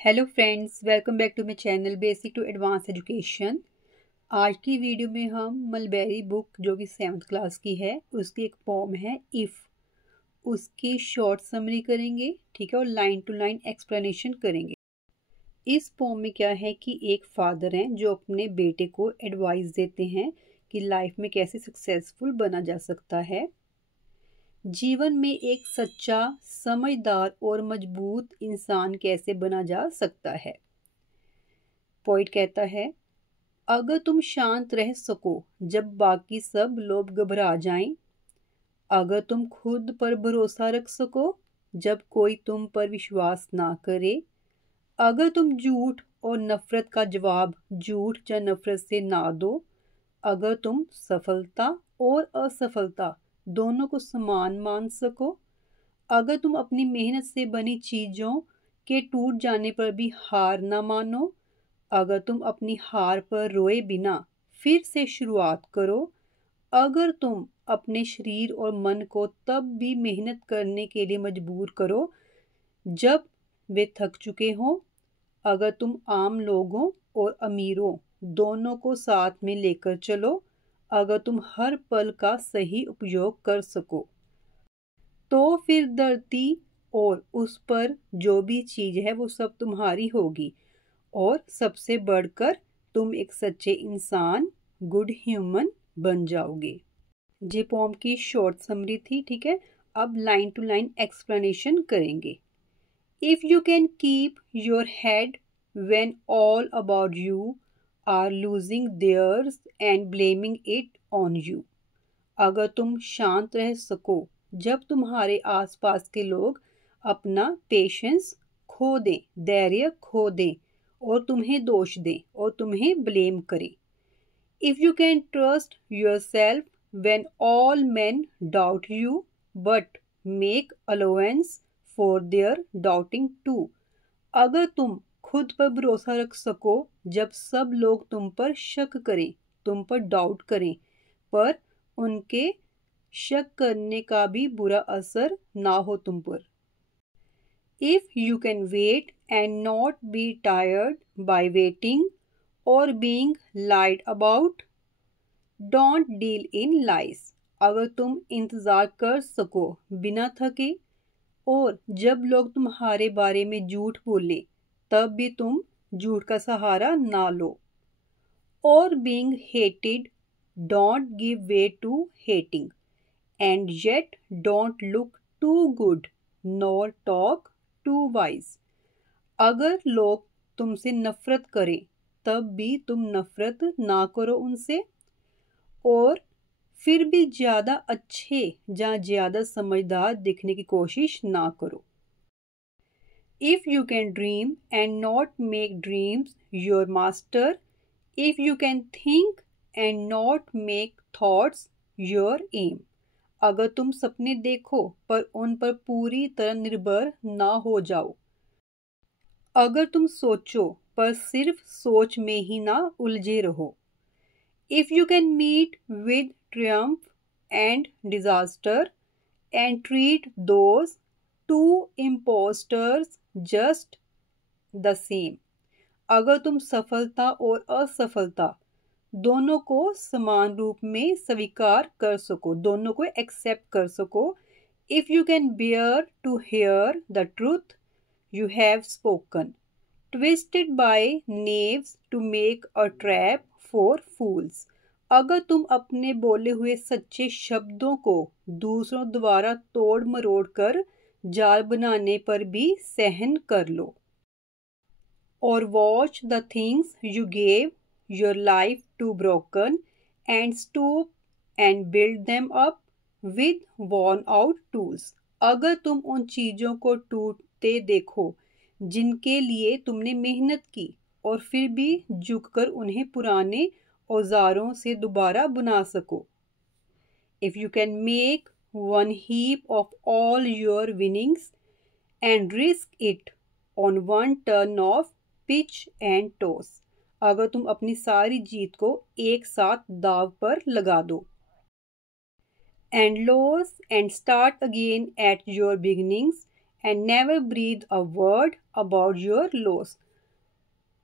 Hello friends, welcome back to my channel basic to advance education. आज की video में हम मलबेरी बुक जो कि 7th क्लास की है उसकी एक पोम है इफ़, उसकी शॉर्ट समरी करेंगे, ठीक है, और लाइन टू लाइन एक्सप्लेनेशन करेंगे। इस पोम में क्या है कि एक फादर हैं जो अपने बेटे को एडवाइस देते हैं कि लाइफ में कैसे सक्सेसफुल बना जा सकता है। जीवन में एक सच्चा, समझदार और मजबूत इंसान कैसे बना जा सकता है। पोइट कहता है, अगर तुम शांत रह सको जब बाकी सब लोग घबरा जाएं, अगर तुम खुद पर भरोसा रख सको जब कोई तुम पर विश्वास ना करे, अगर तुम झूठ और नफरत का जवाब झूठ या नफरत से ना दो, अगर तुम सफलता और असफलता दोनों को समान मान सको, अगर तुम अपनी मेहनत से बनी चीज़ों के टूट जाने पर भी हार ना मानो, अगर तुम अपनी हार पर रोए बिना फिर से शुरुआत करो, अगर तुम अपने शरीर और मन को तब भी मेहनत करने के लिए मजबूर करो जब वे थक चुके हों, अगर तुम आम लोगों और अमीरों दोनों को साथ में लेकर चलो, अगर तुम हर पल का सही उपयोग कर सको, तो फिर धरती और उस पर जो भी चीज़ है वो सब तुम्हारी होगी और सबसे बढ़कर तुम एक सच्चे इंसान, गुड ह्यूमन बन जाओगे। ये पोम की शॉर्ट समरी थी, ठीक है। अब लाइन टू लाइन एक्सप्लेनेशन करेंगे। If you can keep your head when all about you are losing theirs and blaming it on you, अगर तुम शांत रह सको जब तुम्हारे आसपास के लोग अपना पेशेंस खो दें, धैर्य खो दें और तुम्हें दोष दें और तुम्हें ब्लेम करें। If you can trust yourself when all men doubt you but make allowance for their doubting too, अगर तुम खुद पर भरोसा रख सको जब सब लोग तुम पर शक करें, तुम पर डाउट करें, पर उनके शक करने का भी बुरा असर ना हो तुम पर। If you can wait and not be tired by waiting or being lied about, don't deal in lies, अगर तुम इंतज़ार कर सको बिना थके और जब लोग तुम्हारे बारे में झूठ बोले तब भी तुम झूठ का सहारा ना लो। और being hated, don't give way to hating, and yet don't look too good nor talk too wise, अगर लोग तुमसे नफरत करें तब भी तुम नफरत ना करो उनसे और फिर भी ज़्यादा अच्छे या ज़्यादा समझदार दिखने की कोशिश ना करो। If you can dream and not make dreams your master, if you can think and not make thoughts your aim, अगर तुम सपने देखो पर उन पर पूरी तरह निर्भर ना हो जाओ, अगर तुम सोचो पर सिर्फ सोच में ही ना उलझे रहो। If you can meet with triumph and disaster and treat those two imposters just the same, अगर तुम सफलता और असफलता दोनों को समान रूप में स्वीकार कर सको, दोनों को एक्सेप्ट कर सको। If you can bear to hear the truth you have spoken, twisted by knaves to make a trap for fools, अगर तुम अपने बोले हुए सच्चे शब्दों को दूसरों द्वारा तोड़ मरोड़ कर जाल बनाने पर भी सहन कर लो। और watch the things you gave your life to broken and stoop and build them up with worn out tools, अगर तुम उन चीज़ों को टूटते देखो जिनके लिए तुमने मेहनत की और फिर भी झुककर उन्हें पुराने औजारों से दोबारा बना सको। If you can make one heap of all your winnings and risk it on one turn off pitch and toss, अगर तुम अपनी सारी जीत को एक साथ दाव पर लगा दो। And loss and start again at your beginnings and never breathe a word about your loss.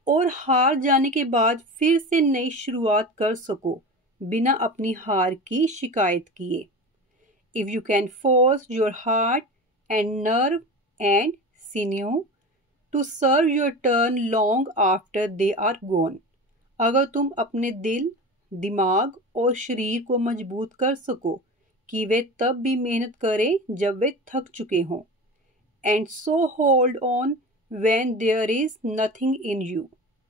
और हार जाने के बाद फिर से नई शुरुआत कर सको बिना अपनी हार की शिकायत किए. If you can force your heart and nerve and sinew to serve your turn long after they are gone. अगर तुम अपने दिल, दिमाग और शरीर को मजबूत कर सको कि वे तब भी मेहनत करें जब वे थक चुके हों. And so hold on when there is nothing in you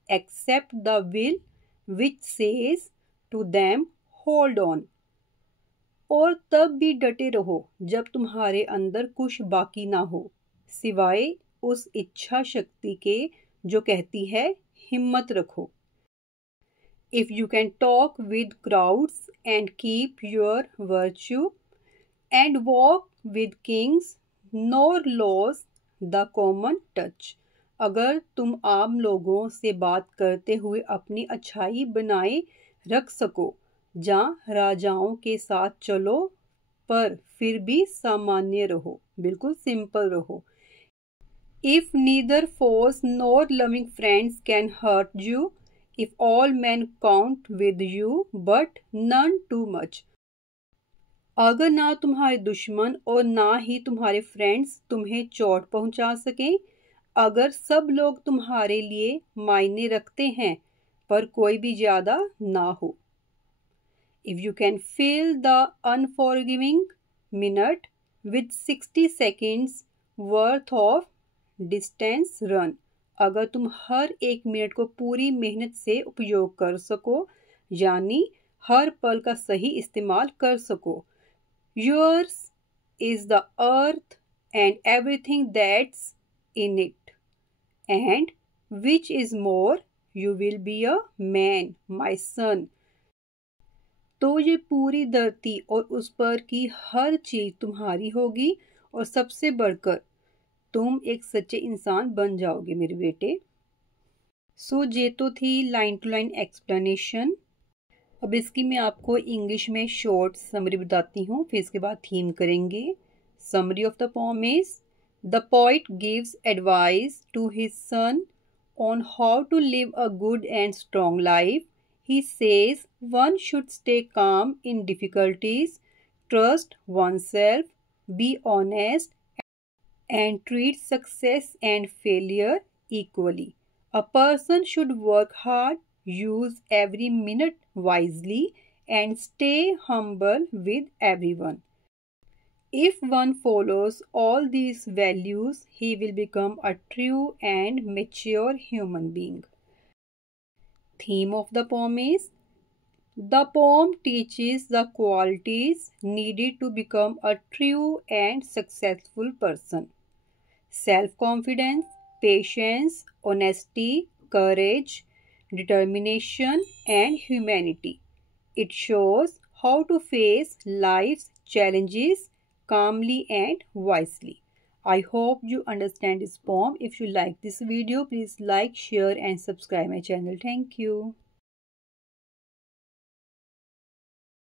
except the will which says to them hold on. और तब भी डटे रहो जब तुम्हारे अंदर कुछ बाकी ना हो सिवाय उस इच्छा शक्ति के जो कहती है हिम्मत रखो. If you can talk with crowds and keep your virtue and walk with kings nor lose the common touch. अगर तुम आम लोगों से बात करते हुए अपनी अच्छाई बनाए रख सको जहाँ राजाओं के साथ चलो पर फिर भी सामान्य रहो, बिल्कुल सिंपल रहो. If neither foes nor loving friends can hurt you, if all men count with you but none too much. अगर ना तुम्हारे दुश्मन और ना ही तुम्हारे फ्रेंड्स तुम्हें चोट पहुंचा सकें, अगर सब लोग तुम्हारे लिए मायने रखते हैं पर कोई भी ज़्यादा ना हो. If you can fill the unforgiving minute with 60 seconds worth of distance run. अगर तुम हर एक मिनट को पूरी मेहनत से उपयोग कर सको यानी हर पल का सही इस्तेमाल कर सको. Yours is the earth and everything that's in it, and which is more, you will be a man, my son. तो ये पूरी धरती और उस पर की हर चीज तुम्हारी होगी और सबसे बढ़कर तुम एक सच्चे इंसान बन जाओगे मेरे बेटे. सो ये तो थी लाइन टू लाइन एक्सप्लेनेशन. अब इसकी मैं आपको इंग्लिश में शॉर्ट समरी बताती हूँ, फिर इसके बाद थीम करेंगे. Summary of the poem is the poet gives advice to his son on how to live a good and strong life. He says one should stay calm in difficulties, trust oneself, be honest, and treat success and failure equally. A person should work hard, use every minute wisely, and stay humble with everyone. If one follows all these values, he will become a true and mature human being. Theme of the poem is the poem teaches the qualities needed to become a true and successful person. Self-confidence, patience, honesty, courage, determination, and humanity. It shows how to face life's challenges calmly and wisely. I hope you understand this poem. If you like this video, please like, share and subscribe my channel. Thank you.